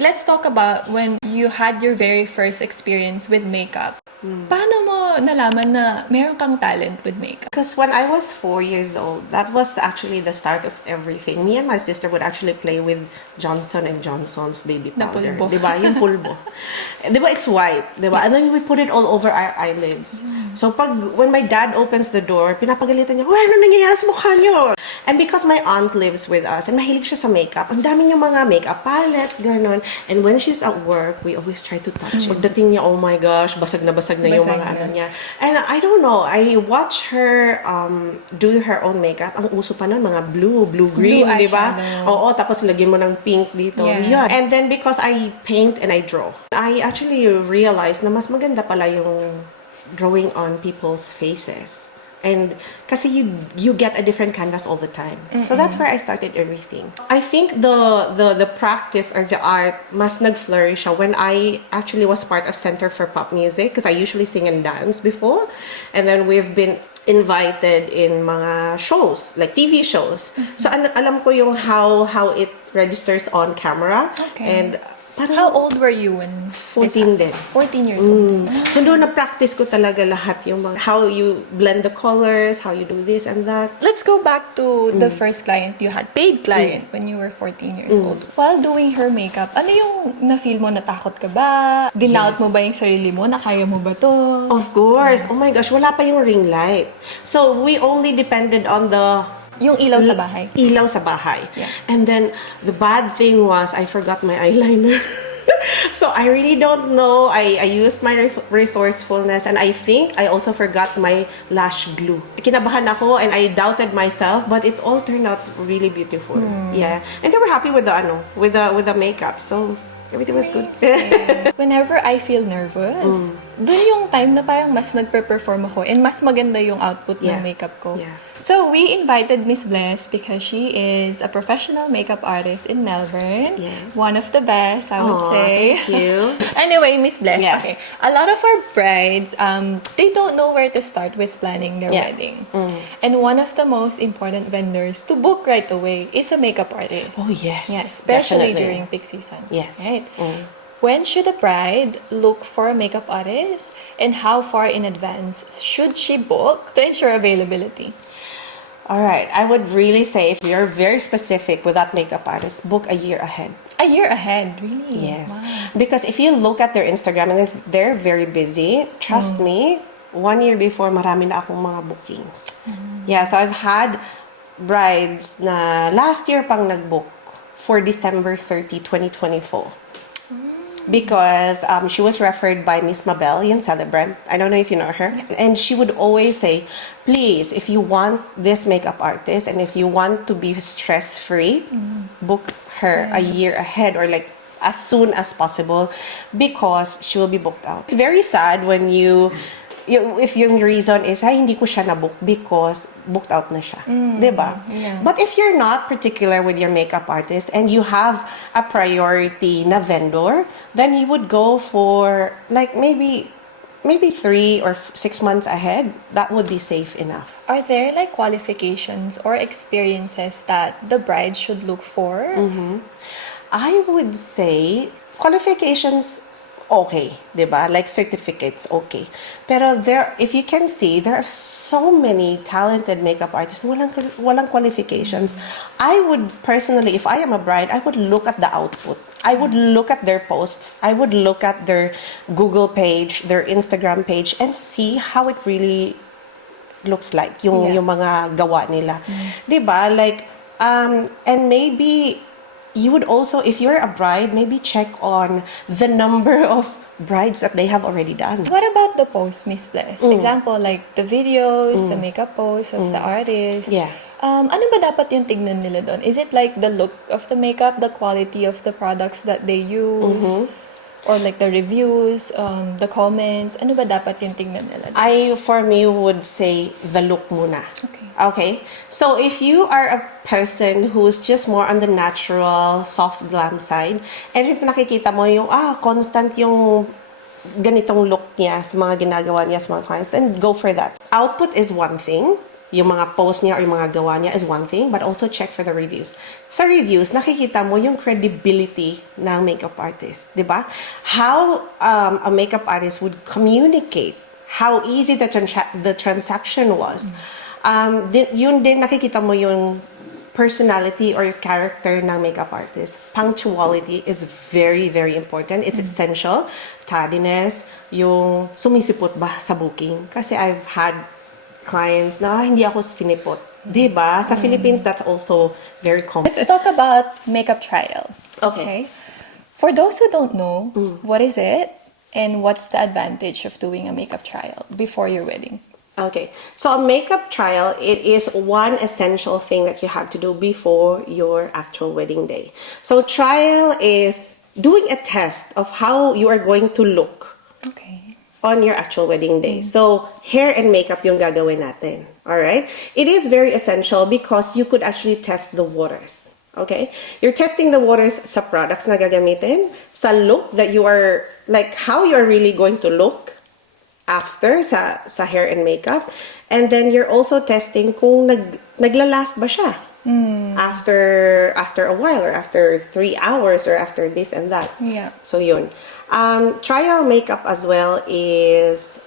let's talk about when you had your very first experience with makeup. Paano mo nalaman na meron kang talent with makeup? Because when I was 4 years old, that was actually the start of everything. Me and my sister would actually play with Johnson and Johnson's baby Na powder. pulbo. Diba? Yung pulbo. Diba? It's white. Diba? And then we put it all over our eyelids. So when my dad opens the door, pinapagalitan niya, ano nangyayari sa mukha niyo? And because my aunt lives with us, and mahilig siya sa makeup, ang dami niya mga makeup palettes, ganun. And when she's at work, we always try to touch. Pagdating niya, oh my gosh, basag na yung mga ano niya. And I don't know, I watch her do her own makeup. Ang uso pa nun, mga blue-green, di ba? Oo, tapos lagyan mo ng pink dito. Yeah. And then because I paint and I draw, I actually realized na mas maganda pala yung drawing on people's faces. And kasi you get a different canvas all the time. So that's where I started everything. I think the practice or the art mas nag-flourish when I actually was part of Center for Pop Music, because I usually sing and dance before. And then we've been invited in mga shows, like TV shows. So alam ko yung how it registers on camera. Okay. And how old were you when 14 din. 14 years old. So doon na-practice ko talaga lahat yung mga, how you blend the colors, how you do this and that. Let's go back to the first client you had, paid client, when you were 14 years old. While doing her makeup, ano yung na-feel mo? Natakot ka ba? Dinout mo ba yung sarili mo? Na kaya mo ba to? Of course. Oh my gosh, wala pa yung ring light. So we only depended on the yung ilaw sa bahay. Ilaw sa bahay. Yeah. And then, the bad thing was, I forgot my eyeliner. So, I really don't know. I used my resourcefulness, and I think I also forgot my lash glue. Kinabahan ako, and I doubted myself, but it all turned out really beautiful. Yeah. And they were happy with the makeup. So, everything was good. Whenever I feel nervous, dun yung time na parang mas nagpe-perform ako and mas maganda yung output ng makeup ko. Yeah. So, we invited Miss Bless because she is a professional makeup artist in Melbourne. Yes. One of the best, I would say. Thank you. Anyway, Miss Bless, Yeah. okay. A lot of our brides, they don't know where to start with planning their wedding. And one of the most important vendors to book right away is a makeup artist. Oh, yes. Yes, especially Definitely. during peak season. Yes. Right? When should a bride look for a makeup artist, and how far in advance should she book to ensure availability? All right. I would really say if you're very specific with that makeup artist, book a year ahead. A year ahead, really? Yes. Wow. Because if you look at their Instagram and if they're very busy, trust me, 1 year before, marami na akong mga bookings. Yeah, so I've had brides na last year pang nag-book for December 30, 2024. Because she was referred by Miss Mabel, yung celebrant. I don't know if you know her. Yeah. And she would always say, please, if you want this makeup artist and if you want to be stress-free, book her a year ahead or like as soon as possible because she will be booked out. It's very sad when if yung reason is, ay, hindi ko siya na-book because booked out na siya. Diba? Yeah. But if you're not particular with your makeup artist and you have a priority na vendor, then you would go for like maybe 3 or 6 months ahead. That would be safe enough. Are there like qualifications or experiences that the bride should look for? I would say qualifications, okay, diba? Like certificates, okay. Pero if you can see, there are so many talented makeup artists, walang qualifications. I would personally, if I am a bride, I would look at the output. I would look at their posts. I would look at their Google page, their Instagram page, and see how it really looks like, yung mga gawa nila. Diba? Like, and maybe you would also, if you're a bride, maybe check on the number of brides that they have already done. What about the posts, Miss Bless? Example, like the videos, the makeup posts of the artist. Yeah. Ano ba dapat yung tignan nila doon? Is it like the look of the makeup, the quality of the products that they use? Or like the reviews, the comments? Ano ba dapat yung tignan nila doon? For me, would say the look muna. Okay. So if you are a person who's just more on the natural, soft glam side, and if nakikita mo yung, constant yung ganitong look niya sa mga ginagawa niya sa mga clients, then go for that. Output is one thing. yung mga post niya or yung mga gawa niya is one thing, but also check for the reviews. Sa reviews, nakikita mo yung credibility ng makeup artist, di ba? How a makeup artist would communicate, how easy the transaction was. Yun din, nakikita mo yung personality or your character ng makeup artist. Punctuality is very, very important. It's essential. Tardiness, yung sumisipot ba sa booking. Kasi I've had clients na hindi ako sinipot. Diba? Sa Philippines, that's also very common. Let's talk about makeup trial. Okay. For those who don't know, what is it and what's the advantage of doing a makeup trial before your wedding? Okay, so a makeup trial, it is one essential thing that you have to do before your actual wedding day. So trial is doing a test of how you are going to look Okay. on your actual wedding day. So hair and makeup yung gagawin natin. All right? It is very essential because you could actually test the waters. Okay? You're testing the waters sa products na gagamitin, sa look that you are, like how you are really going to look after sa hair and makeup. And then you're also testing kung naglalast ba siya after a while or after 3 hours or after this and that. Yeah. So yun. Trial makeup as well is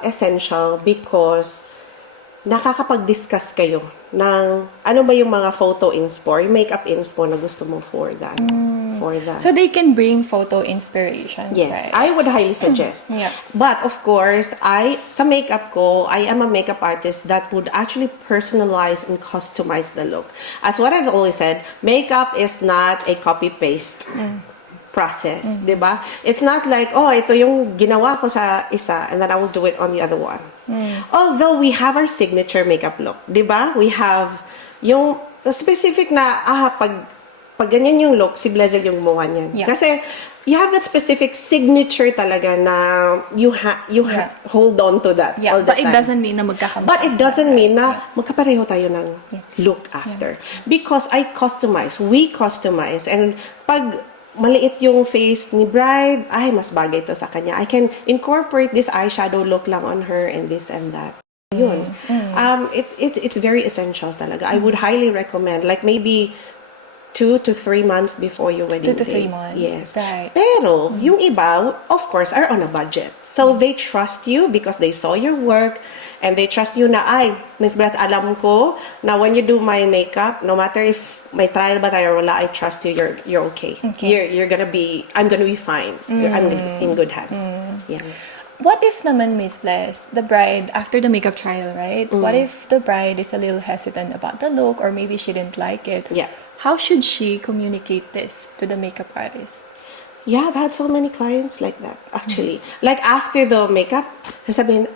essential because nakakapag-discuss kayo ng ano ba yung mga photo inspo, yung makeup inspo na gusto mo for that. So they can bring photo inspirations, Yes, right? I would highly suggest. Yeah. But of course, sa makeup ko, I am a makeup artist that would actually personalize and customize the look. As what I've always said, makeup is not a copy-paste process, di ba? It's not like, oh, ito yung ginawa ko sa isa and then I will do it on the other one. Although we have our signature makeup look, di ba? We have yung specific na, pag ganyan yung look, si Blazel yung gumawa niyan. Yeah. Kasi you have that specific signature talaga na you hold on to that Yeah, all the but it time. doesn't mean na magkakamukha. But it doesn't mean na magkapareho tayo ng Yes. look after. Because we customize, and pag maliit yung face ni bride, ay, mas bagay to sa kanya. I can incorporate this eyeshadow look lang on her and this and that. Yun. It's very essential talaga. I would highly recommend, like maybe 2 to 3 months before your wedding 2 to 3 day. months. Yes. Right. Pero, yung iba, of course, are on a budget. So, they trust you because they saw your work and they trust you na, ay, Miss Blas, alam ko na when you do my makeup, no matter if may trial ba tayo or wala, I trust you, you're okay. Okay. I'm gonna be fine. I'm in good hands. Yeah. What if naman, Miss Bless, the bride, after the makeup trial, right? What if the bride is a little hesitant about the look or maybe she didn't like it? Yeah. How should she communicate this to the makeup artist? Yeah, I've had so many clients like that, actually. Like, after the makeup, sasabihin,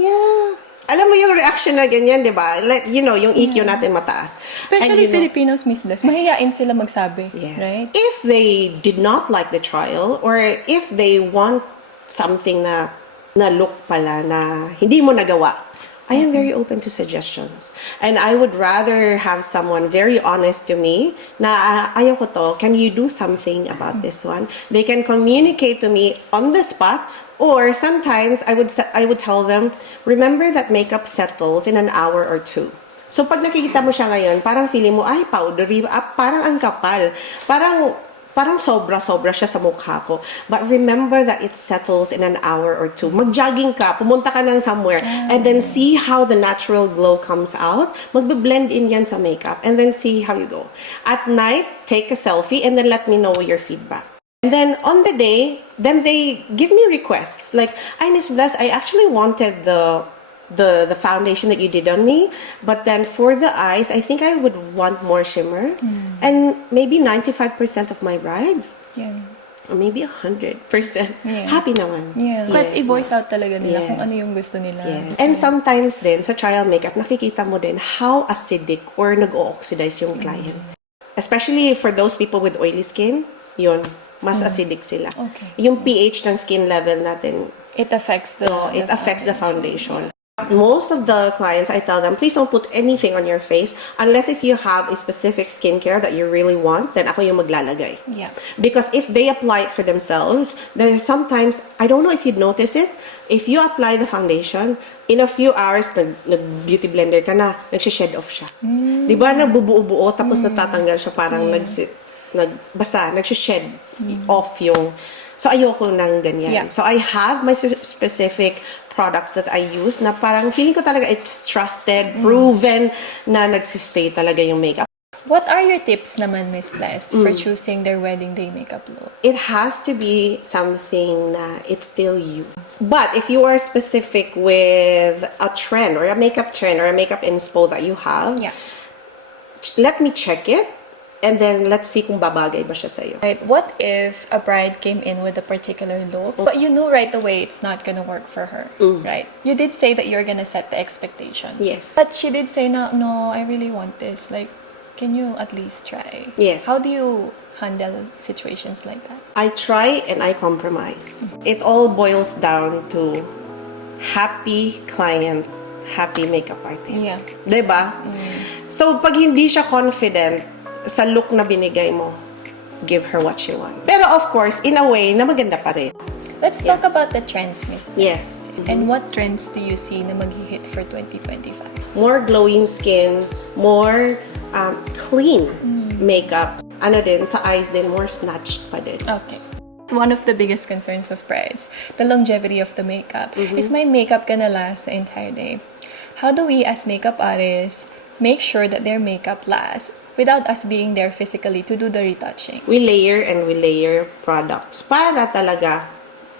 yeah. Alam mo yung reaction na ganyan, di ba? Like, you know, yung EQ natin mataas. Especially Filipinos, Miss Bless, mahihain sila magsabi, Yes. right? If they did not like the trial, or if they want something na look pala na hindi mo nagawa, I am very open to suggestions. And I would rather have someone very honest to me na ayaw ko to, can you do something about this one? They can communicate to me on the spot, or sometimes I would tell them, remember that makeup settles in an hour or 2. So pag nakikita mo siya ngayon, parang feeling mo, ay, powdery, parang ang kapal. Parang sobra-sobra siya sa mukha ko. But remember that it settles in an hour or 2. Mag-jogging ka, pumunta ka ng somewhere, and then see how the natural glow comes out. Magbe-blend in yan sa makeup, and then see how you go. At night, take a selfie, and then let me know your feedback. And then on the day, then they give me requests. Like, ay, Miss Bless, I actually wanted the foundation that you did on me, but then for the eyes, I think I would want more shimmer. And maybe 95% of my brides, Yeah. or maybe 100%, Yeah. happy naman. Yeah. But i-voice out talaga nila Yes. kung ano yung gusto nila. Yeah. And sometimes din, sa trial makeup, nakikita mo din how acidic or nag-o-oxidize yung client. Especially for those people with oily skin, yun, mas acidic sila. Okay. Yung pH ng skin level natin, It affects the it affects the foundation. Most of the clients, I tell them, please don't put anything on your face unless if you have a specific skincare that you really want, then ako yung maglalagay. Yeah. Because if they apply it for themselves, then sometimes, I don't know if you'd notice it, if you apply the foundation, in a few hours, nag-beauty blender ka na, nagsished off siya. Di ba, nabubuo-buo, tapos natatanggal siya, parang basta, nagsished off yung, so ayoko nang ganyan. Yeah. So I have my specific products that I use na parang feeling ko talaga it's trusted, proven na nagsistay talaga yung makeup. What are your tips naman, Miss Bless, for choosing their wedding day makeup look? It has to be something na it's still you. But if you are specific with a trend or a makeup trend or a makeup inspo that you have, Yeah. let me check it and then let's see kung babagay ba siya sa'yo. Right. What if a bride came in with a particular look, but you know right away it's not gonna work for her, right? You did say that you're gonna set the expectation. Yes. But she did say, no, I really want this. Like, can you at least try? Yes. How do you handle situations like that? I try and I compromise. It all boils down to happy client, happy makeup artist. Yeah. Diba? So, pag hindi siya confident sa look na binigay mo, give her what she wants. Pero of course, in a way na maganda pa rin. Let's talk about the trends, Miss Yeah. Bless. And what trends do you see na mag-hit for 2025? More glowing skin, more clean makeup. Ano din, sa eyes din, more snatched pa din. Okay. One of the biggest concerns of brides, the longevity of the makeup. Is my makeup gonna last the entire day? How do we as makeup artists make sure that their makeup lasts without us being there physically to do the retouching? We layer and we layer products para talaga,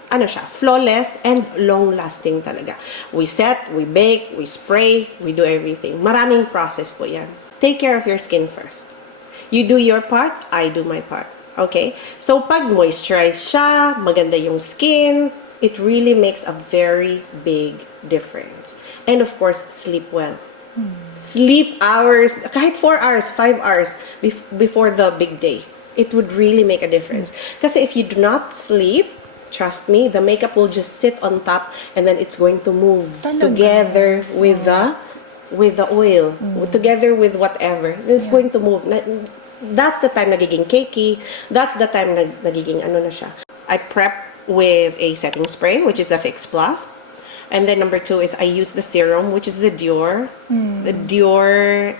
ano siya, flawless and long-lasting talaga. We set, we bake, we spray, we do everything. Maraming process po yan. Take care of your skin first. You do your part, I do my part. Okay? So, pag moisturize siya, maganda yung skin, it really makes a very big difference. And of course, sleep well. Sleep hours, kahit 4 hours, 5 hours before the big day. It would really make a difference. Kasi if you do not sleep, trust me, the makeup will just sit on top and then it's going to move together with the oil, together with whatever. It's going to move. That's the time nagiging cakey. That's the time nagiging ano na siya. I prep with a setting spray, which is the Fix Plus. And then number 2 is I use the serum, which is the Dior. The Dior,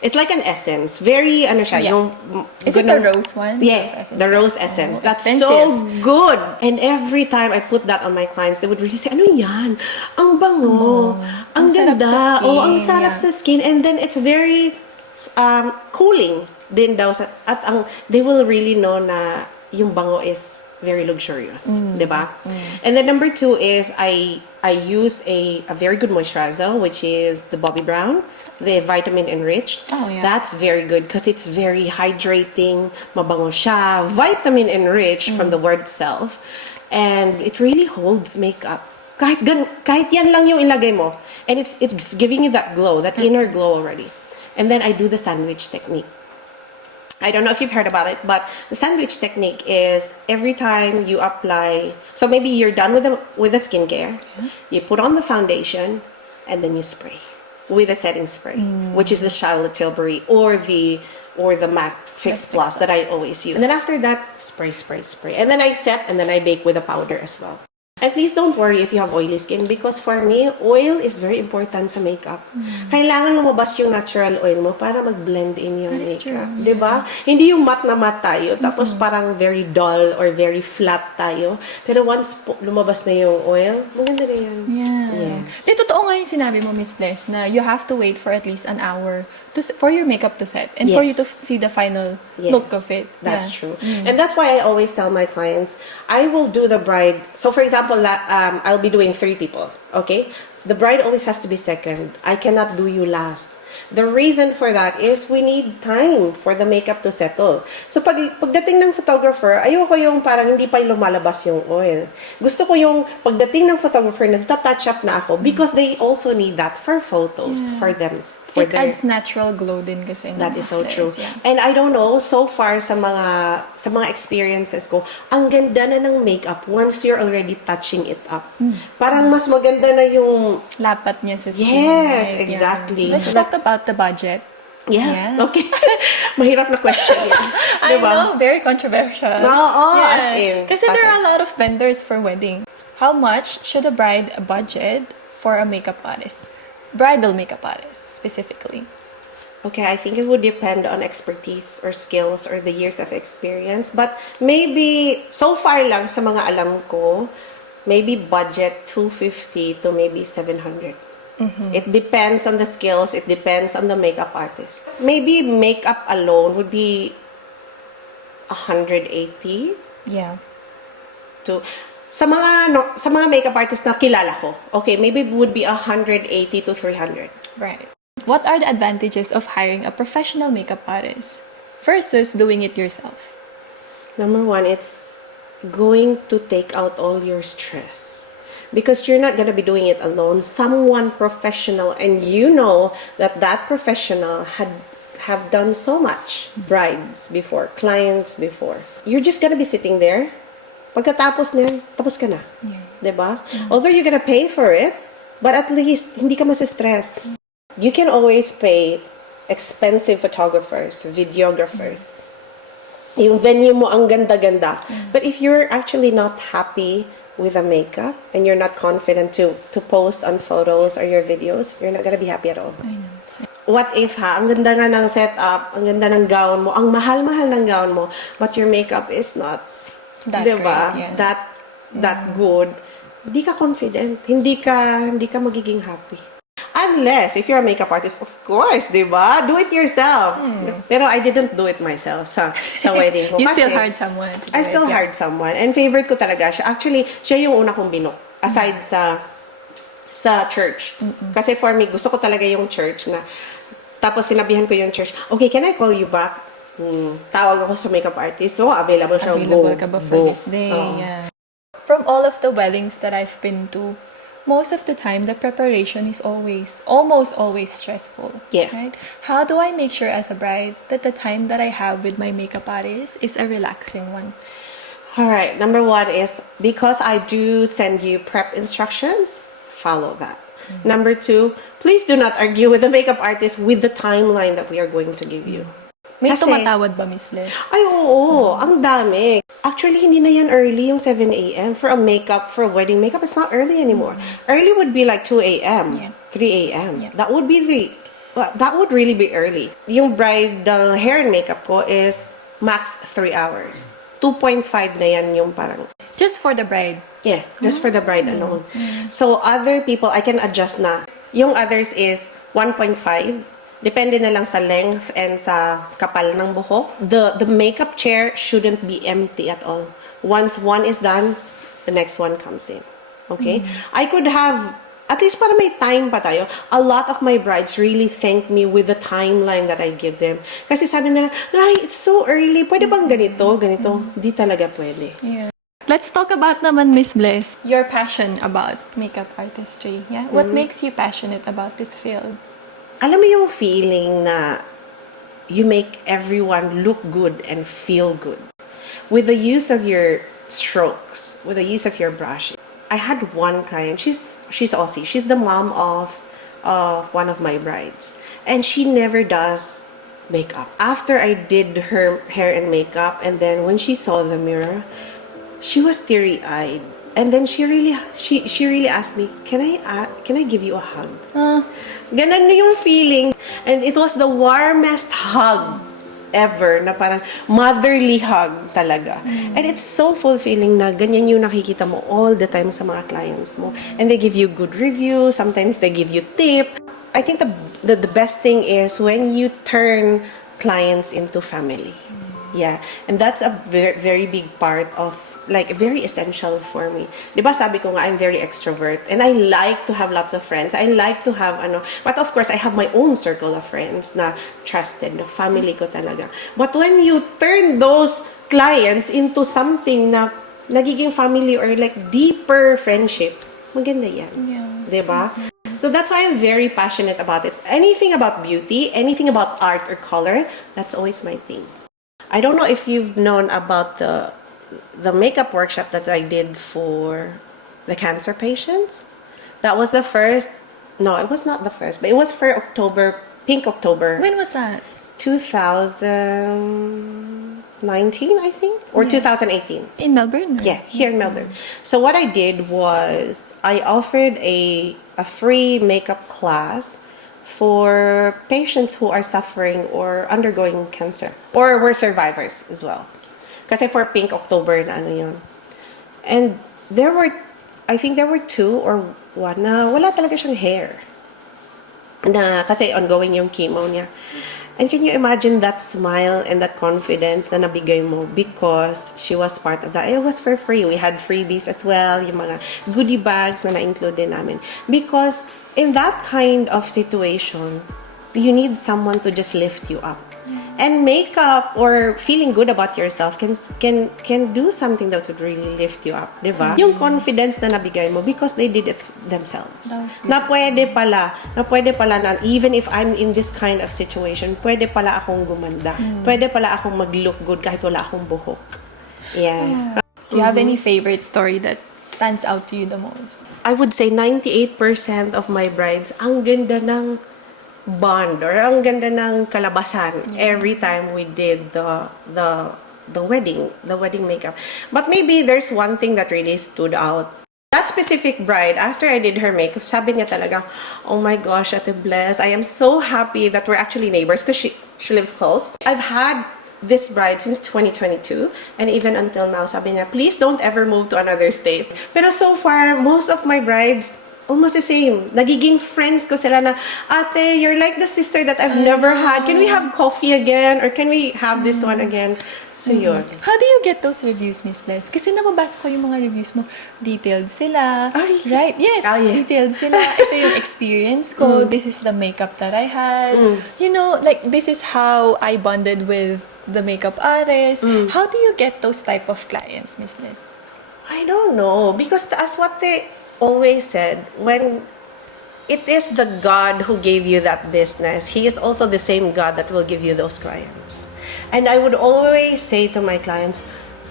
it's like an essence. Very, ano siya, Yeah. yung... Is it the rose one? Yeah, Rose essence, the rose yeah. essence. Oh, That's expensive. so good. And every time I put that on my clients, they would really say, ano yan? Ang bango. Ang Ang sarap ganda. sa skin, Oh, ang sarap yeah. sa skin. And then it's very cooling din daw. At they will really know na yung bango is very luxurious, diba? And then number 2 is I use a very good moisturizer, which is the Bobbi Brown, the vitamin enriched. Oh, yeah. That's very good because it's very hydrating, mabango siya, vitamin enriched from the word itself, and it really holds makeup. Kahit yan lang yung ilagay mo, and it's giving you that glow, that inner glow already. And then I do the sandwich technique. I don't know if you've heard about it, but the sandwich technique is every time you apply, so maybe you're done with the skincare, you put on the foundation, and then you spray with a setting spray, which is the Charlotte Tilbury or the MAC Fix Plus that I always use. And then after that, spray. And then I set and then I bake with a powder as well. And please don't worry if you have oily skin because for me, oil is very important sa makeup. Kailangan lumabas yung natural oil mo para mag-blend in yung That is makeup. true, Diba? Hindi yung matte na matte tayo, tapos parang very dull or very flat tayo. Pero once lumabas na yung oil, maganda na yan. Yes. Di, totoo nga yung sinabi mo, Miss Bless, na you have to wait for at least an hour for your makeup to set and for you to see the final look of it. That's true. And that's why I always tell my clients, I will do the bride. So for example, I'll be doing 3 people, okay? The bride always has to be second. I cannot do you last. The reason for that is we need time for the makeup to settle. So pagdating ng photographer, ayoko yung parang hindi pa lumalabas yung oil. Gusto ko yung pagdating ng photographer, nagta-touch up na ako because they also need that for photos, for them. For It adds natural glow din kasi. That is so true. Yeah. And I don't know, so far sa mga experiences ko, ang ganda na ng makeup once you're already touching it up. Parang mas maganda na yung... Lapat niya sa skin. Yes, right? exactly. Yeah. Let's talk about the budget. Yeah. Okay. Mahirap na question yan. I know, very controversial. Oo, as in. Kasi there are a lot of vendors for wedding. How much should a bride budget for a makeup artist? Bridal makeup artist, specifically. Okay, I think it would depend on expertise or skills or the years of experience. But maybe, so far lang sa mga alam ko, maybe budget 250 to maybe 700. It depends on the skills. It depends on the makeup artist. Maybe makeup alone would be 180 Yeah. to sa mga makeup artists na kilala ko. Okay, maybe it would be 180 to 300. Right. What are the advantages of hiring a professional makeup artist versus doing it yourself? Number one, it's going to take out all your stress. Because you're not going to be doing it alone. Someone professional, and you know that that professional have done so much. Brides before, clients before. You're just going to be sitting there. Pagkatapos niyan, tapos ka na. Yeah. Diba? Although you're going to pay for it, but at least hindi ka masistress. You can always pay expensive photographers, videographers. Yung venue mo ang ganda-ganda. But if you're actually not happy with the makeup and you're not confident to post on photos or your videos, you're not gonna be happy at all. I know. What if ang ganda nga ng setup, ang ganda ng gown mo, ang mahal-mahal ng gown mo, but your makeup is not, That diba? great, yeah. That good. Hindi ka confident. Hindi ka magiging happy. Unless, if you're a makeup artist, of course, di ba? Do it yourself. Pero I didn't do it myself sa wedding ko. You Kasi still hired someone to do I still it, yeah. hired someone. And favorite ko talaga siya. Actually, siya yung una kong binook. Aside sa church. Kasi for me, gusto ko talaga yung church na tapos sinabihan ko yung church, okay, can I call you back? Tawag ako sa makeup artist. So, available siya. Available ka ba for this day? Yeah. From all of the weddings that I've been to, most of the time, the preparation is almost always stressful. Yeah. Right? How do I make sure as a bride that the time that I have with my makeup artist is a relaxing one? Alright, number one is, because I do send you prep instructions, follow that. Number two, please do not argue with the makeup artist with the timeline that we are going to give you. May Kasi- tumatawad ba, Miss Bliss? Ay, oo. Ang dami. Actually, hindi na yan early yung 7 a.m. For a wedding makeup, it's not early anymore. Early would be like 2 a.m., Yeah. 3 a.m. Yeah. That would really be early. Yung bridal hair and makeup ko is max 3 hours. 2.5 na yan yung parang... Just for the bride. Yeah, just for the bride alone. So, other people, I can adjust na. Yung others is 1.5. Depende na lang sa length and sa kapal ng buhok. The makeup chair shouldn't be empty at all. Once one is done, the next one comes in. Okay? I could have, at least para may time pa tayo, a lot of my brides really thank me with the timeline that I give them. Kasi sabi nila, Nay, it's so early. Pwede bang ganito? Di talaga pwede. Yeah. Let's talk about naman, Miss Bliss, your passion about makeup artistry. Yeah? What makes you passionate about this field? Alam mo yung feeling na you make everyone look good and feel good. With the use of your strokes, with the use of your brush. I had one client, she's Aussie. She's the mom of one of my brides. And she never does makeup. After I did her hair and makeup, and then when she saw the mirror, she was teary-eyed. And then she really asked me, can I give you a hug? Ganon na yung feeling. And it was the warmest hug ever, na parang motherly hug talaga. And it's so fulfilling na ganyan yung nakikita mo all the time sa mga clients mo. And they give you good reviews, sometimes they give you tip. I think the best thing is when you turn clients into family. Yeah, and that's a very, very big part of like very essential for me. Diba sabi ko nga, I'm very extrovert and I like to have lots of friends. I like to have but of course I have my own circle of friends na trusted, na family ko talaga. But when you turn those clients into something na nagiging family or like deeper friendship, maganda yan. Yeah. Diba? So that's why I'm very passionate about it. Anything about beauty, anything about art or color, that's always my thing. I don't know if you've known about the makeup workshop that I did for the cancer patients. That was the first. No, it was not the first, but it was for October, Pink October. When was that? 2019, I think, or 2018. In Melbourne? Right? Yeah, here in Melbourne. So what I did was I offered a free makeup class for patients who are suffering or undergoing cancer or were survivors as well. Kasi for Pink October na yun. And I think there were 2 or 1 na wala talaga siyang hair. Na kasi ongoing yung chemo niya. And can you imagine that smile and that confidence na nabigay mo because she was part of that? It was for free. We had freebies as well, yung mga goodie bags na na-include din namin. Because in that kind of situation, you need someone to just lift you up. And makeup or feeling good about yourself can do something that would really lift you up, diba? Yung confidence na nabigay mo because they did it themselves. Na pwede pala na even if I'm in this kind of situation, pwede pala akong gumanda. Pwede pala akong mag-look good kahit wala akong buhok. Yeah. Do you have any favorite story that stands out to you the most? I would say 98% of my brides, ang ganda ng bond or ang ganda ng kalabasan every time we did the wedding makeup. But maybe there's one thing that really stood out. That specific bride, after I did her makeup, sabi niya talaga, oh my gosh, Ate Bless, I am so happy that we're actually neighbors because she lives close. I've had this bride since 2022 and even until now, sabi niya, please don't ever move to another state. Pero so far, most of my brides almost the same. Nagiging friends ko sila na, ate, you're like the sister that I've never had. Can we have coffee again? Or can we have this one again? So, yun. How do you get those reviews, Miss Bless? Kasi nababasa ko yung mga reviews mo. Detailed sila. Right? Yes. Detailed sila. Ito yung experience ko. This is the makeup that I had. You know, like, this is how I bonded with the makeup artist. How do you get those type of clients, Miss Bless? I don't know. Because as what they always said, when it is the God who gave you that business, He is also the same God that will give you those clients. And I would always say to my clients,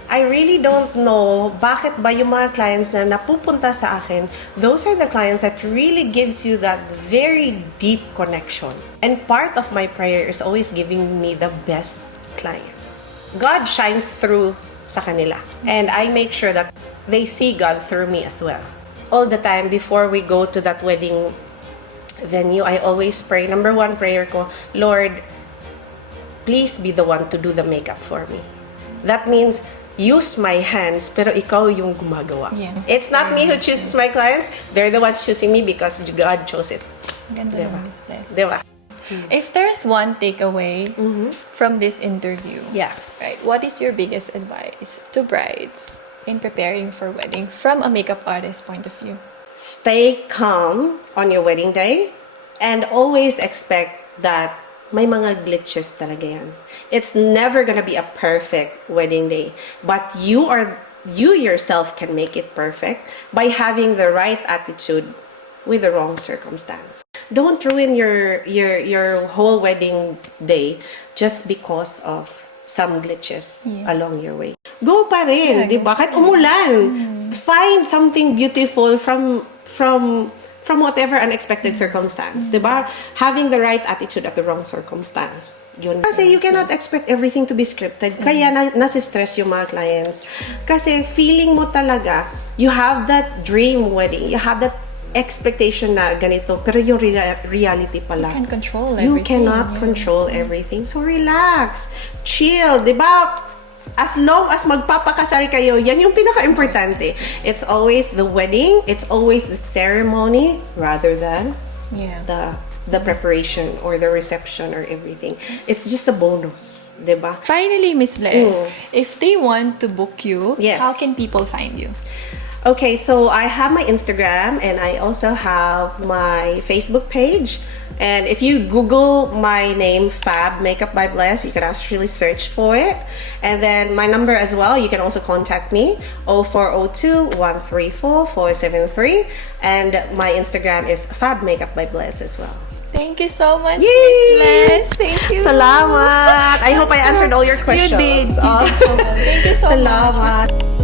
I really don't know bakit ba yung mga clients na napupunta sa akin, those are the clients that really gives you that very deep connection. And part of my prayer is always giving me the best client. God shines through sa kanila. And I make sure that they see God through me as well. All the time before we go to that wedding venue, I always pray. Number 1 prayer ko, Lord, please be the one to do the makeup for me. That means use my hands, pero ikaw yung gumagawa. Yeah. It's not me who chooses my clients. They're the ones choosing me because God chose it. Ganda ng Miss Bless. Diba? If there's one takeaway from this interview, Yeah. right, what is your biggest advice to brides in preparing for wedding from a makeup artist point of view? Stay calm on your wedding day and always expect that may mga glitches talaga yan. It's never gonna be a perfect wedding day, but you yourself can make it perfect by having the right attitude with the wrong circumstance. Don't ruin your whole wedding day just because of some glitches along your way. Go pa rin, di ba? Kahit umulan, find something beautiful from whatever unexpected circumstance, di ba? Having the right attitude at the wrong circumstance. Yun. Kasi you cannot expect everything to be scripted. Kaya nasistress yung mga clients. Kasi feeling mo talaga, you have that dream wedding, you have that expectation na ganito, pero yung reality pala. You can control everything. You cannot control everything. So relax, chill, di ba? As long as magpapakasal kayo, yan yung pinaka-importante. It's always the wedding, it's always the ceremony rather than the preparation or the reception or everything. It's just a bonus, diba? Finally, Miss Bless, if they want to book you, Yes. how can people find you? Okay, so I have my Instagram and I also have my Facebook page. And if you Google my name, Fab Makeup by Bless, you can actually search for it. And then my number as well, you can also contact me, 0402-134-473. And my Instagram is Fab Makeup by Bless as well. Thank you so much, Yay! Miss Bless. Thank you. Salamat! I hope I answered all your questions. You did. You did so well. Thank you so much, Miss Salamat.